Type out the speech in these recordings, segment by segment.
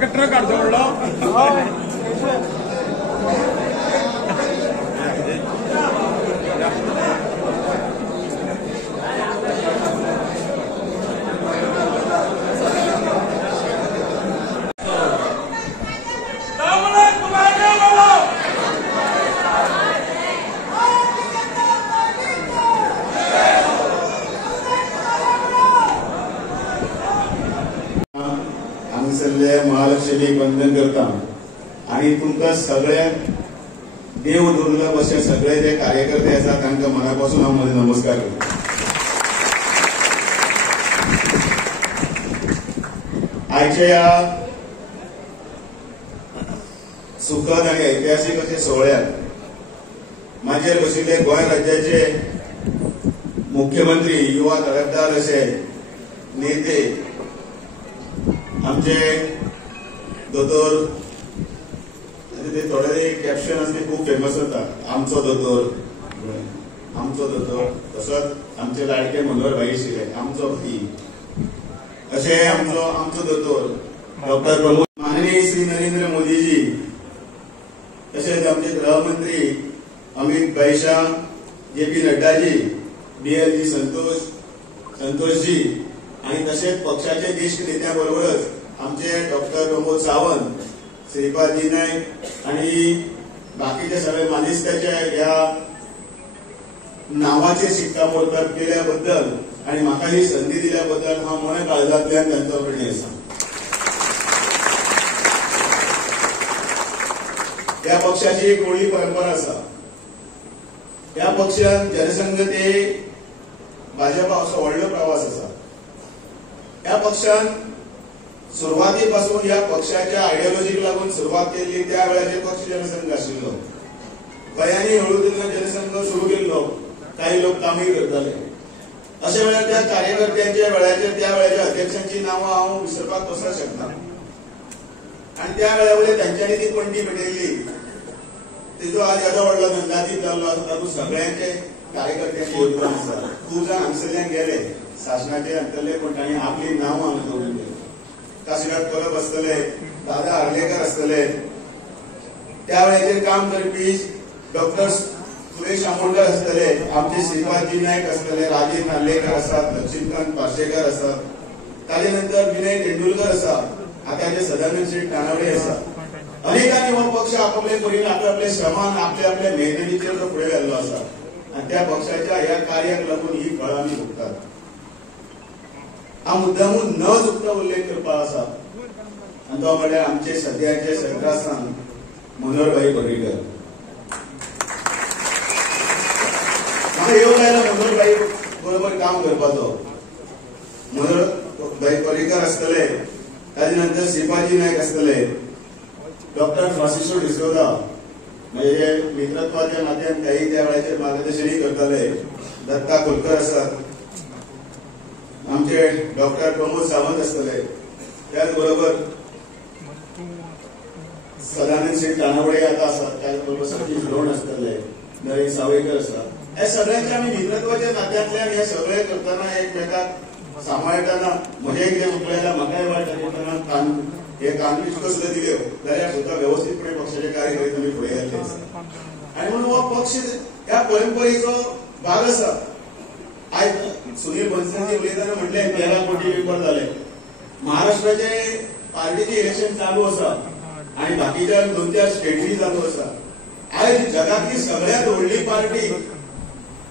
Truck काढतो म्हणलं महालक्ष्मी वंदन करता आणि तुमकां सगळ्या देव दुर्लभ असे सगळे जे कार्यकर्ते आसात तांकां मनापासून हांव म्हजो नमस्कार करता। आयच्या ह्या सुखद आणि ऐतिहासिक अशा सोहळ्यात माझेर बशिल्ले गोंय राज्याचे मुख्यमंत्री युवा तडफदार असे नेते आमचे दोतोर ते थोडे कॅप्शन असते खूप फेमस होता आमचो दोतोर तसोच आमचे लाडके मनोहर भाई शिले आमचो भाई असे आमचो दोतोर डॉक्टर प्रमोद माननीय श्री नरेंद्र मोदीजी तसेच आमचे गृहमंत्री अमित भाई शाह JP नड्डाजी BLG संतोषजी आणि तसेच पक्षाचे ज्येष्ठ नेत्यांबरोबरच आमचे डॉक्टर प्रमोद सावंत श्रीपादजी नाईक आणि बाकीचे सगळे मानेस्ताच्या या नावाचे शिक्कामोर्तब केल्याबद्दल आणि म्हाका ही संधी दिल्याबद्दल हा मन काळजांतल्यान त्यांचा ऋणी आसा। या पक्षाची एक व्हडली परंपरा आसा। या पक्षान जनसंघ ते भाजपा असो व्हडलो प्रवास आसा। या पक्षान सुरुवातीपासून या पक्षाच्या आयडियोलॉजीक लागून सुरुवात केली त्या वेळाचे पक्ष जनसंघ आशिल्लो। गोंयांनी हळूहळू जनसंघ सुरू केल्लो, काही लोक कामही करताले। अशा वेळार त्या कार्यकर्त्यांच्या वेळाचेर त्या वेळाच्या अध्यक्षांची नावं हांव विसरपाक कसोच शकना आणि त्या वेळा वयले तांच्यांनी ती पणटी पेटयल्ली तेजो आज येदो व्हडलो नंदादीप जाल्लो आसा तातूंत सगळ्यांचे कार्यकर्त्यांचे योगदान आसा। खूब जाण हांगसरल्यान गेले शासनाचे अंतरले पण तांणी आपली नांवां हांगा दवरून गेली। काशिनाथ परब आसतले, दादा आर्लेकर आसतले, त्या वेळाचेर काम करपी डॉक्टर सुरेश आमोणकर आसतले, आमचे श्रीपादजी नायक आसतले, राजेंद्र नार्लेकर आसात, लक्ष्मीकांत पार्सेकर आसात, ताजे नंतर विनय तेंडुलकर आसा, आताचे सदानंद शेठ नानावडे आसा। अनेकांनी हो पक्ष आपापले परीन आपले श्रमान आपल्या मेहनतीचेर तो फुडें गेल्लो आसा आणि त्या पक्षाच्या ह्या कार्याक लागून ही फळां आमी भोगतात। हा मुद्दामून न चुकता उल्लेख करपाक आसा आणि तो म्हळ्यार आमचे सद्याचे सरकारान मनोहर भाई पर्रीकर। म्हाका योग आयलो मनोहर भाई बरोबर काम करपाचो। मनोहर भाई पर्रीकर आसतले, ताजे नंतर श्रीपादजी नायक आसतले, डॉक्टर फ्रांसिस्को डिसोजा म्हणजे मित्रत्वाच्या नात्यान काही त्या वेळाचेर मार्गदर्शनही करताले, दत्ता कोलकर आसात, आमचे डॉक्टर प्रमोद सावंत आसतले, त्याचबरोबर सदानंद शेठ नानावडे आता आसात, त्याचबरोबर सतीश लोण आसतले, नरेश सावयकर आसात। हे सगळ्यांच्या आमी मित्रत्वाच्या नात्यांतल्यान हे सगळे करतना एकमेकाक सांबाळटाना म्हजे कितें उकळयला म्हाकाय वायट करतना हे कानून इतको सुद्धा दिल्यो जाल्यार सुद्धा व्यवस्थितपणे पक्षाचे कार्य करीत आमी फुडें गेल्ले आसा आणि म्हणून हो पक्ष ह्या परंपरेचो भाग आसा। आज सुनील बन्सलांनी उलयतना म्हटले 13 कोटी मेंबर जाले। महाराष्ट्राचे पार्टीचे इलेक्शन चालू आसा आणि बाकीच्या 2-4 स्टेटी चालू आसा। आज जगातली सगळ्यात व्हडली पार्टी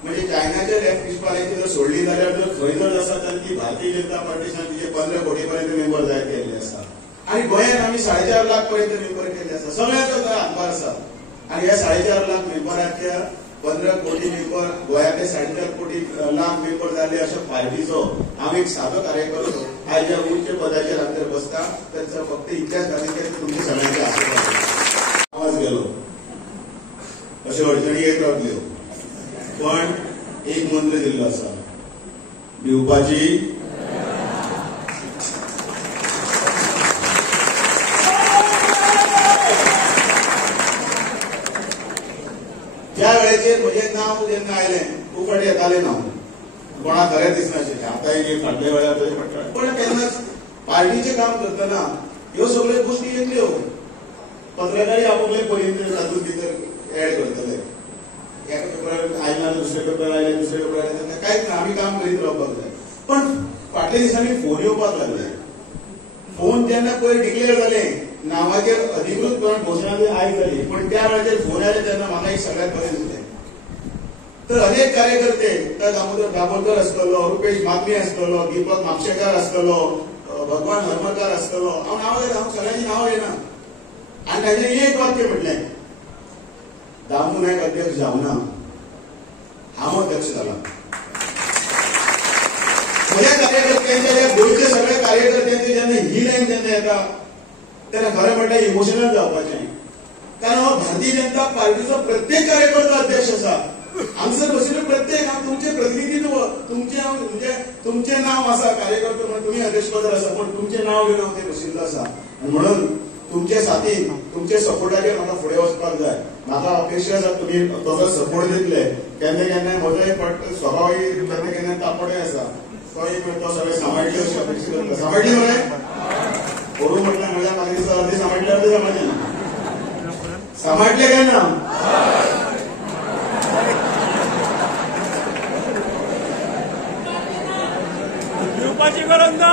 म्हणजे चायनाच्या लेफ्ट इश्टवाल्यांची जर सोडली जाल्यार जर खंय जर आसा जाल्यार ती भारतीय जनता पार्टीसान तिचे 15 कोटी पर्यंत मेंबर जाहीर केल्ले आसा आणि गोंयांत आमी 4.5 लाख पर्यंत मेंबर केल्ले आसा। सगळ्याचो हातभार आसा आणि ह्या 4.5 लाख मेंबरांच्या 15 कोटी मेंबर गोंयातले 4.5 लाख मेंबर जाल्ले अशा पार्टीचो हांव एक सादो कार्यकर्तो आज ज्या उच्च पदाचेर हांगासर बसता तांचो फक्त इतल्याच खातीर तुमचे सगळ्यांचे आशीर्वाद आवाज गेलो अश्यो अडचणी येत रावतल्यो पण एक मंत्र दिल्लो आसा दिवपाची त्या वेळेचेर म्हजें नांव जेन्ना आयलें खूब फावटी येतालें नांव कोणाक खरें दिसनाशिल्लें आता फाटल्या वेळार तशें पडटा पण तेन्ना पार्टीचें काम करतना ह्यो सगळ्यो गोष्टी येतल्यो. पत्रकारी आपापले पर्यंत तातूंत भितर ऍड करतले. एका पेपरार आयला दुसरे पेपर आयले दुसरे पेपर आयले कांयच ना, आमी काम करीत रावपाक जाय. पण फाटल्या दिसांनी फोन येवपाक लागले. फोन तेन्ना पयर डिक्लेअर जाले, नावाचेर अधिकृतपणान घोशणा आयज जाली, पण त्या वेळाचेर फोन आयले तेन्ना म्हाका एक सगळ्यात बरें दिसलें. तर अनेक कार्यकर्ते, तर दामोदर दाबोलकर आसतलो, रुपेश मागणे आसतलो, दीपक म्हापशेकार आसतलो, भगवान हरमळकार आसतलो, हांव सगळ्यांची नांव घेना. आनी ताणें एक वाक्य म्हटलें, दामू नायक अध्यक्ष जावना, हांव अध्यक्ष जाला. सगळ्या कार्यकर्त्यांच्या, गोंयच्या सगळ्या कार्यकर्त्यांचे जेन्ना ही लायन जेन्ना येता तेन्ना खरें म्हणल्यार इमोशनल जावपाचें. कारण हो भारतीय जनता पार्टीचो प्रत्येक कार्यकर्तो अध्यक्ष आसा. हांगसर बशिल्ले प्रत्येक, हांव तुमचें प्रतिनिधित्व, तुमचें नांव आसा कार्यकर्तो म्हणून तुमी अध्यक्षपदार आसा, पण तुमचें नांव घेवन हांव थंय बशिल्लो आसा. म्हणून तुमचे साथीन, तुमच्या सपोर्टाचेर म्हाका फुडें वचपाक जाय. म्हाका अपेक्षा आसा तुमी तसो सपोर्ट दितले. केन्ना केन्ना म्हजोय स्वभावय केन्ना केन्ना तापडूय आसा, तो सगळें सांबाळटले अशी अपेक्षा करता. सांबाळटली मरे पडू म्हटलें म्हणल्यार म्हाका दिसता अर्दे सांबाळटले अर्दे सांबाळचे ना. सांबाळटले काय ना? दिवपाची गरज ना.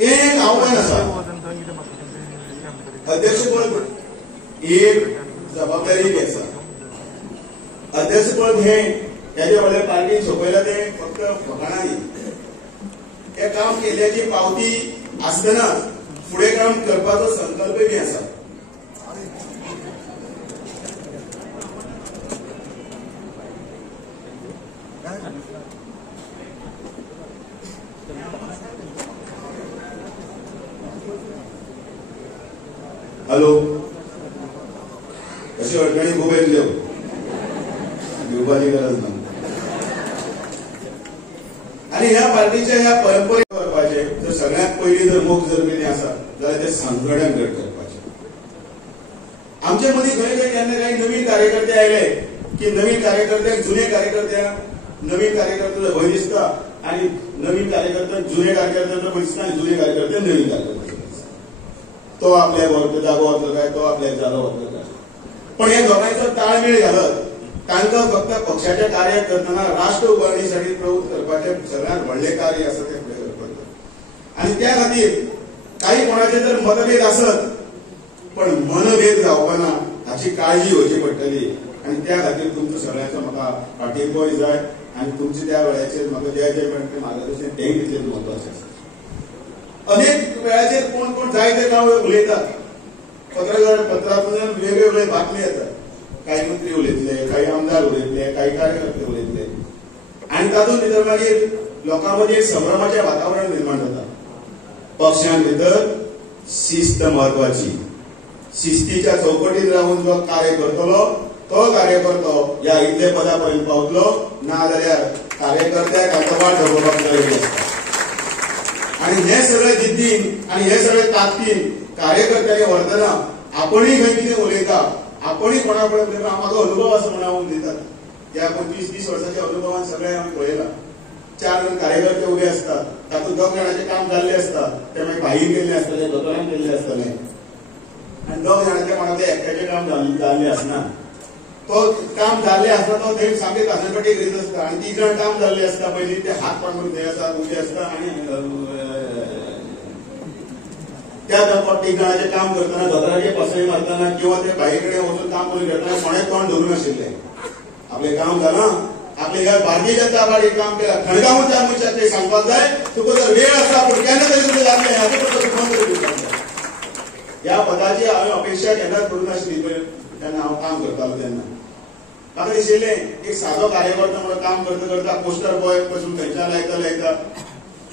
एक आव्हान आसा. अध्यक्षपद एक जबाबदारी आसा. अध्यक्षपद हे ह्याच्या वेळेर पार्टीन सोपयला तें फक्त फकाणां न्ही. हे काम केल्याची पावती आसतना फुडें काम करपाचो संकल्पय बी आसा. हॅलो, अशी अडचणी खूब येतल्यो, दिवपाची गरज ना. आणि ह्या पार्टीच्या ह्या परंपरेक करपाचे जर सगळ्यात पयली जर मोख जर कितें आसा जाल्यार ते संघटन घट करपाचें. आमचे मदीं खंय खंय केन्ना काही नवीन कार्यकर्ते आयले की नवीन कार्यकर्त्यांक जुने नवीन कार्यकर्त्यांचो भंय दिसता, आणि नवीन कार्यकर्त्यांक जुने कार्यकर्त्यांचो भंय दिसता, आणि जुने कार्यकर्ते नवीन कार्यकर्ते. तो आपल्या जागो वतलो काय, तो आपल्याक जागो वतलो काय. पण हे दोगांयचो ताळमेळ घालत तांकां फक्त पक्षाचें कार्य करतना राष्ट्र उभारणीसाठी प्रवृत्त करपाचें सगळ्यांत व्हडलें कार्य आसा तें फुडें करपाचें. आणि त्या खातीर काही कोणाचे जर मतभेद आसत, पण मनभेद जावपाना हाची काळजी घेवची पडटली. आणि त्या खातीर तुमचो सगळ्यांचो म्हाका पाठिंबोय जाय, आणि तुमचे त्या वेळाचेर म्हाका जे मार्गदर्शन तेंय तितलें म्हत्वाचें आसा. अनेक वेळाचेर कोण कोण जाय ते नांव उलयतात. पत्रांतल्यान वेगवेगळे बातमी येतात. काही मंत्री उलयतले, काही आमदार उलयतले, काही कार्यकर्ते उलयतले, आणि तातूंत भितर मागीर लोकां मदीं संभ्रमाचें वातावरण निर्माण जाता. पक्षां भितर शिस्त म्हत्वाची. शिस्तीच्या चौकटीन रावून जो कार्य करतलो तो कार्यकर्तो ह्या इतले पदा पर्यंत पावतलो, ना जाल्यार कार्यकर्त्याक हाका वाट दाखोवपाक जाय आसता. आणि हे सगळे जिद्दीन आणि हे सगळे ताकदीन कार्यकर्त्यांनी व्हरतना आपणय खंय कितें उलयता, आपणय कोणा कडेन उलयता, म्हाका अनुभव आसा म्हणून हांव उलयतात. ह्या 25-30 वर्सांच्या अनुभवान सगळें हांवें पळयलां. 4 जाण कार्यकर्ते उबे आसतात, तातूंत 2 जाणांचें काम जाल्लें आसता, ते मागीर भाईर गेल्ले आसतले, दोतोरान गेल्ले आसतले, आनी 2 जाणांचें कोणाचें एकट्याचें काम जाल्लें आसना. तो काम जाल्लें आसता तो थंय सामकें काजरपट्टी करीत आसता, आनी 3 जाण काम जाल्लें आसता पयलीं ते हात पांगरून थंय आसतात, उबे आसता, आनी त्या 3 जाणांचें काम करतना दोतोराचे पसरे मारतना किंवा ते भाई कडेन वचून काम करून घेतना कोणें तोंड धरून नाशिल्लें. आपलें काम जालां, आपले ह्या भारतीय जनता पार्टी काम केलां, खणगांवून त्या मनशाक ते सांगपाक जाय, तुका जर वेळ आसा पूण केन्ना तरी तुजें जातलें हाचो तुका फोन करून दिवपाक जाय. ह्या पदाची हांवें अपेक्षा केन्नाच करूं नाशिल्ली तेन्ना हांव काम करतालो तेन्ना. म्हाका दिशिल्लें एक सादो कार्यकर्तो म्हणून काम करता करता पोस्टर बॉय पसून खंयच्यान लायता.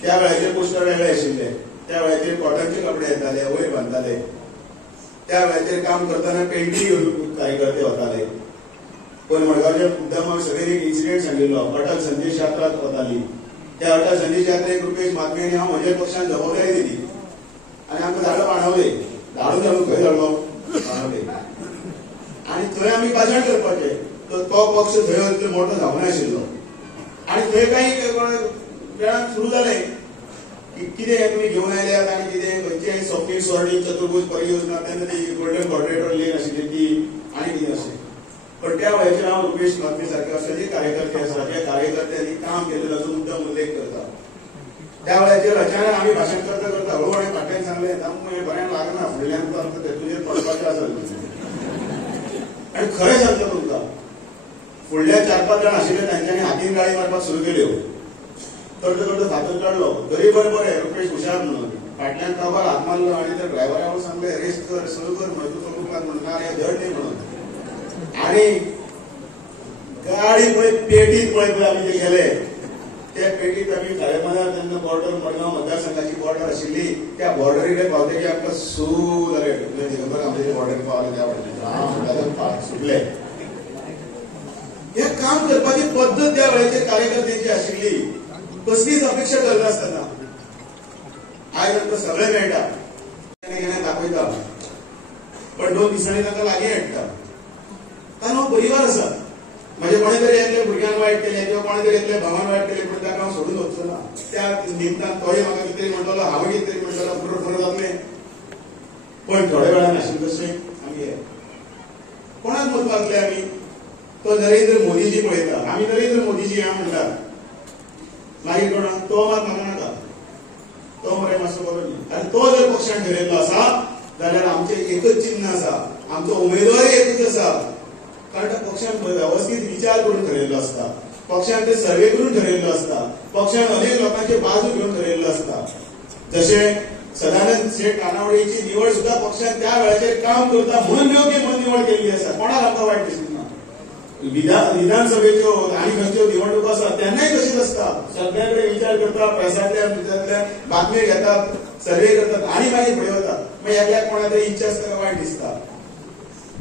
त्या वेळाचेर पोस्टर वेगळे आशिल्ले, त्या वेळाचेर कॉटनचे कपडे येताले, वयर बांदताले. त्या वेळाचेर काम करतना पेंटी घेवन कार्यकर्ते वताले. पण मडगांवच्या मुद्दाम सगळ्यांनी एक इन्सिडेंट सांगिल्लो, अटल संदेश यात्रा वताली. त्या अटल संदेश यात्रेक रुपेश मागणे आनी हांव म्हज्या पक्षान जबाबदारी दिली, आनी आमकां धाडलो बाणावले. धाडून खंय धाडलो बाणावले, आनी थंय आमी भाशण करपाचें. तो पक्ष थंय मोठो जावना आशिल्लो, आनी थंय काही वेळान सुरू जालें की कितें तुमी घेवन आयल्यात आनी कितें खंयचें स्वप्नील स्वर्णीम चतुर्भुज परियोजना तेन्ना ती गोल्डन कॉर्डिनेटर लेन आशिल्ली ती आनी कितें अशें. पण त्या वेळाचेर हांव रुपेश मात्रे सारके अशे जे कार्यकर्ते आसा ज्या कार्यकर्त्यांनी काम केलें ताचो मुद्दम उल्लेख करता. त्या वेळाचेर अचानक आमी भाशण करता करता हळू हांवें फाटल्यान सांगलें आमकां बरें लागना फुडल्यान तुजेर पडपाचें आसा आनी खरें सांगता तुमकां फुडल्या 4-5 जाण आशिल्ले तांच्यांनी हातीन गाडी मारपाक सुरू केल्यो. करता करता फातर काडलो तरी बरें रुपेश हुशार म्हणून फाटल्यान काबार हात मारलो आनी त्या ड्रायव्हरा हांव सांगलें रेस्ट कर सुरू कर म्हणून तूं चलूंक लाग म्हणून ना हें धड न्ही म्हणून. आनी गाडी पळय पेटीत पळय आमी जे गेले त्या पेटीत आमी साडेबाजार तेन्ना बॉर्डर मडगांव मतदारसंघाची बॉर्डर आशिल्ली त्या बॉर्डरी कडेन पावतकीर आमकां सू जालें दिगंबर आमचे बॉर्डर पावले त्या बॉर्डर सुटले. हे काम करपाची पद्दत त्या वेळाचेर कार्यकर्त्यांची आशिल्ली. कसलीच अपेक्षा करनासतना आयज आमकां सगळें मेळटा दाखयता पण 2 दिसांनी ताका लागीं हाडटा. कारण हो परिवार आसा. म्हणजे कोणे तरी एकल्या भुरग्यान वायट केलें किंवा कोणे तरी एकल्या भावान वायट केलें पण ताका हांव सोडून वचचो ना. त्या निमतान तोय म्हाका कितें तरी म्हणटलो हांव कितें तरी म्हणटलो बरोबर जातलें. पण थोड्या वेळान आशिल्लें तशें आमी कोणाक मत मागले आमी तो नरेंद्र मोदीजी पळयता. आमी नरेंद्र मोदीजी हांव म्हणटात. मागीर कोणाक तो मात म्हाका नाका तो मरे मातसो बरो न्ही. आनी तो जर पक्षान ठरयल्लो आसा जाल्यार आमचें एकच चिन्ह आसा आमचो उमेदवारी एकूच आसा. कारण त्या पक्षान वेवस्थीत विचार करून ठरयल्लो आसता. पक्षान ते सर्वे करून ठरयल्लो आसता. पक्षान अनेक लोकांचे बाजू घेवन ठरयल्लो आसता. जशें सदानंद शेट कानावडेची निवड सुद्धा पक्षान त्या वेळाचेर काम करता म्हणून योग्य म्हणून निवड केल्ली आसा. कोणाक आमकां वायट दिसना. विधानसभेच्यो आनी खंयच्यो निवडणूक आसा तेन्नाय तशीच आसता. सगळ्या कडेन विचार करता प्रेसांतल्यान बातमी घेतात सर्वे करतात आनी मागीर फुडें वतात. मागीर एकल्याक कोणा तरी इच्छा आसता वायट दिसता.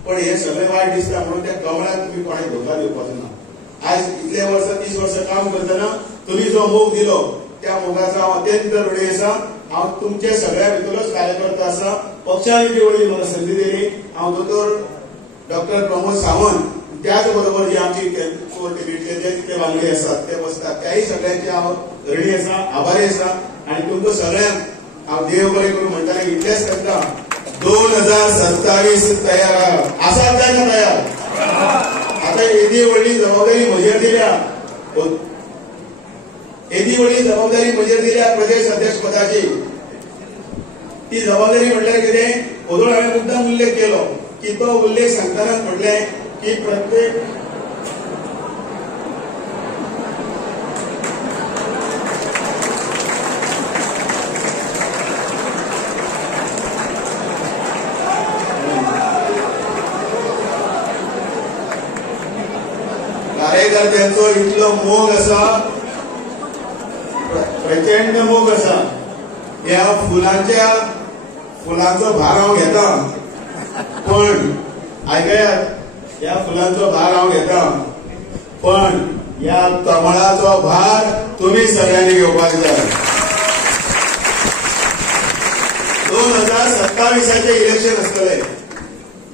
पण हे सगळें वायट दिसता म्हणून त्या कमळाक तुम्ही कोणें धोका दिवपाचो ना. आज इतले वर्सां 30 वर्सां काम करतना तुम्ही जो मोग दिलो त्या मोगाचो हांव अत्यंत ऋणी आसा. हांव तुमचे सगळ्या भितरलोच कार्यकर्ता आसा. पक्षान जी म्हाका संदी दिली हांव दोतोर डॉक्टर प्रमोद सावंत त्याच बरोबर जी आमची कोर टिमीतले जे कितें वांगडी आसात ते बसतात त्याही सगळ्यांचे हांव ऋणी आसा आभारी आसा. आनी तुमकां सगळ्यांक हांव देव बरें करून म्हणटाले इतलेंच करता 2027 तयार आसात काय ना तयार. आता येदी व्हडली जबाबदारी म्हजेर दिल्या. येदी व्हडली जबाबदारी म्हजेर दिल्या प्रदेश अध्यक्ष पदाची. ती जबाबदारी म्हटल्यार कितें पदोळ हांवें मुद्दाम उल्लेख केलो की तो उल्लेख सांगतना म्हटलें की प्रत्येक कार्यकर्त्यांचो इतलो मोग आसा प्रचंड मोग आसा. ह्या फुलांचो भार हांव घेता पण आयकयात ह्या फुलांचो भार हांव घेता पण ह्या कमळाचो भार तुम्ही सगळ्यांनी घेवपाक जाय. 2027 इलेक्शन आसतलें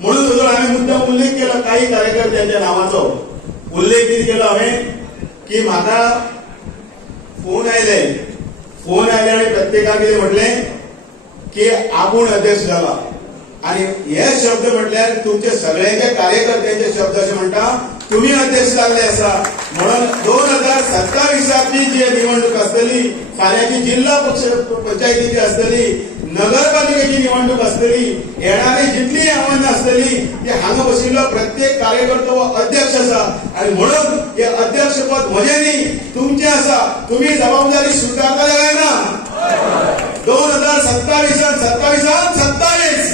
म्हणून हांवें मुद्दाम उल्लेख केला काही कार्यकर्त्यांच्या नावाचो. उल्लेख कितें केलो हांवें की म्हाका फोन आयले आनी प्रत्येकान कितें म्हटलें की आपूण अध्यक्ष जाला. आणि हे शब्द म्हटल्यार तुमचे सगळ्यांचे कार्यकर्त्यांचे शब्द असे म्हणटा तुम्ही अध्यक्ष लागले आसा म्हणून 2027ची जी निवडणूक आसतली फाल्यांची जिल्हा पंचायतीची आसतली नगरपालिकेची निवडणूक आसतली येणारी जितली आव्हानां आसतली ती हांगा बशिल्लो प्रत्येक कार्यकर्तो हो अध्यक्ष आसा. आणि म्हणून हे अध्यक्षपद म्हजें न्ही तुमचें आसा. तुम्ही जबाबदारी स्वीकारता काय ना. 2027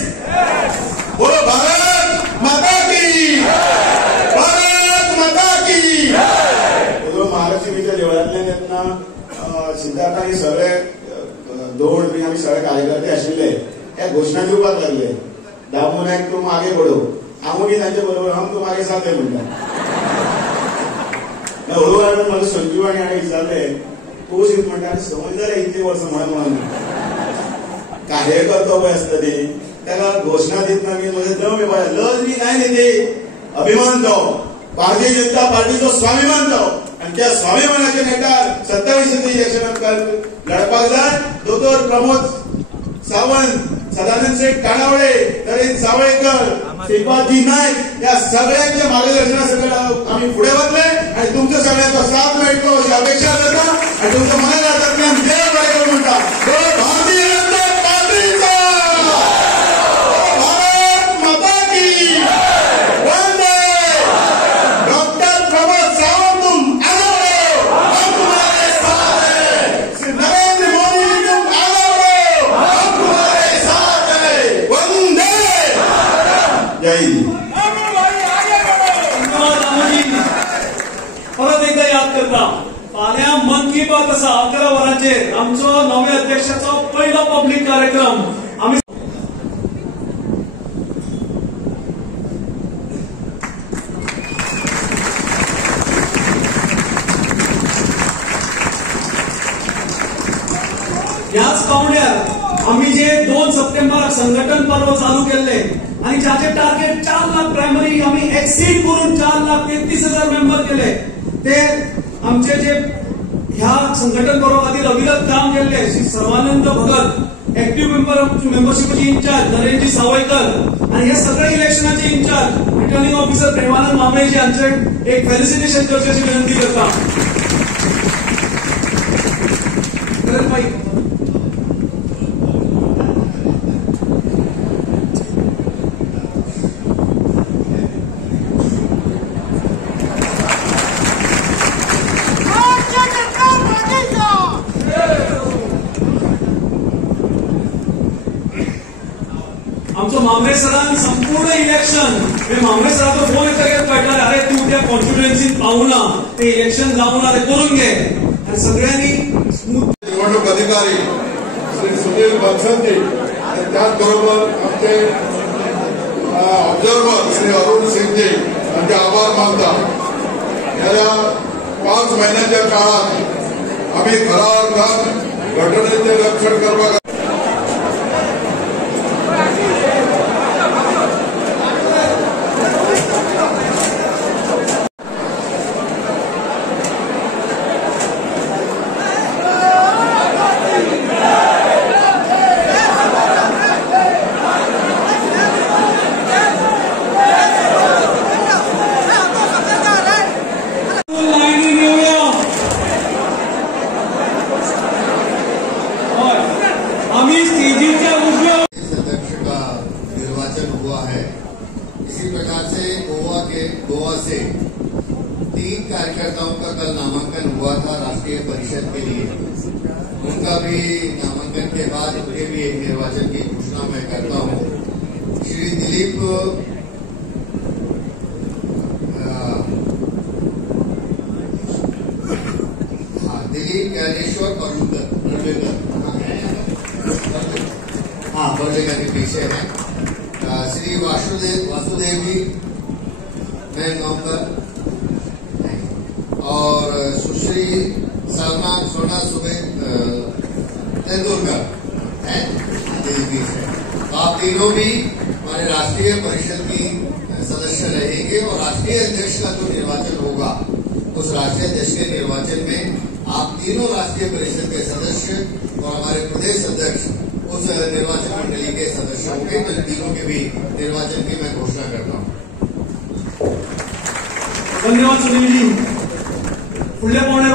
बोलो भारत माता की भारत माता की. महालक्ष्मीच्या देवळांतल्यान येतना सिद्धार्थांनी सगळे दौड बी आमी सगळे कार्यकर्ते आशिल्ले हे घोषणा दिवपाक लागले दामू नायक तूं मागे पडो. हांव बी तांचे बरोबर हांव तूं मागे साथ म्हणटा. हळूहळू म्हाका संजीवानी हाणें विचारलें तूं शीत म्हणटा समज जालें इतली वर्सां म्हणून कार्यकर्तो पळय आसता न्ही त्याला घोषणा दितना मी म्हणजे लज बी काय नाही ते अभिमान जावं भारतीय जनता पार्टीचो स्वाभिमान जावं आणि त्या स्वाभिमानाचे नेटार 27 इलेक्शनात लढपाक जाय. दोतोर प्रमोद सावंत, सदानंद शेठ कानावडे, नरेंद्र सावळेकर, श्रीपादजी नाईक या सगळ्यांच्या मार्गदर्शनासाठी आम्ही पुढे वाटले आणि तुमच्या सगळ्यांचा साथ मिळतो अशी अपेक्षा करता आणि तुमचं मनाला दरम्यान जय वायकर म्हणता. भारतीय जनता पार्टीचा भारत माता की वंदे. डॉक्टर प्रमोद सावंत तुम आगे बढ़ो, हम तुम्हारे साथ हैं. श्री नरेंद्र मोदी जी तुम आगे बढ़ो, हम तुम्हारे साथ हैं. वंदे. जय हिंद. परत एकदा याद करता फाल्यां मन की बात आसा 11 वरांचेर आमचो नवे अध्यक्षाचो पयलो पब्लीक कार्यक्रम. आमी ह्याच पावण्यार आम्ही जे 2 सप्टेंबराक संघटन पर्व चालू केले आणि ज्याचे टार्गेट 4 लाख प्रायमरी आम्ही एक्सीड करून 4,33,000 मेंबर केले. ते आमचे जे ह्या संघटन पर्वा खातीर अविरत काम केले श्री सर्वानंद भगत, एक्टिव्ह मेंबरशिपचे इंचार्ज नरेंद्रजी सावयकर आणि हे सगळे इलेक्शनाचे इंचार्ज रिटर्निंग ऑफिसर प्रेमानंद मामेजी यांचे एक फेलिसिटेशन करण्याची विनंती करता. आमचो मामरे सरान संपूर्ण इलेक्शन मामरे सराचो फोन येतकीर कळटाले अरे तू त्या कॉन्स्टिट्युएन्सीत पावना, ते इलेक्शन जावना, ते करून घे. आणि सगळ्यांनी निवडणूक अधिकारी श्री सुनील बन्सलजी आणि त्याचबरोबर आमचे ऑब्झर्वर श्री अरुण सिंगजी यांचे आभार मानता. गेल्या 5 महिन्याच्या काळात आम्ही खऱ्या अर्थात घटनेचे रक्षण करपाक इसी प्रकार से गोवा से 3 कार्यकर्ताओं का कल नामांकन हुआ था राष्ट्रीय परिषद के लिए. उनका भी नामांकन के बाद उनके भी एक निर्वाचन की घोषणा मैं करता हूं. श्री दिलीप ज्ञानेश्वर पर्लेकर के पीछे है. श्री वासुदेव जी मैं नवंबर और सुश्री सोना सुबह तेंदुलकर है. आप तीनों भी हमारे राष्ट्रीय परिषद की सदस्य रहेंगे और राष्ट्रीय अध्यक्ष का जो निर्वाचन होगा उस राष्ट्रीय अध्यक्ष के निर्वाचन में आप तीनों राष्ट्रीय परिषद के सदस्य और हमारे प्रदेश अध्यक्ष उस निर्वाचन मंडली के सदस्यों के तीनों के भी निर्वाचन की मैं घोषणा करता हूं. धन्यवाद सुनील जी. पुढल्या पाहुण्या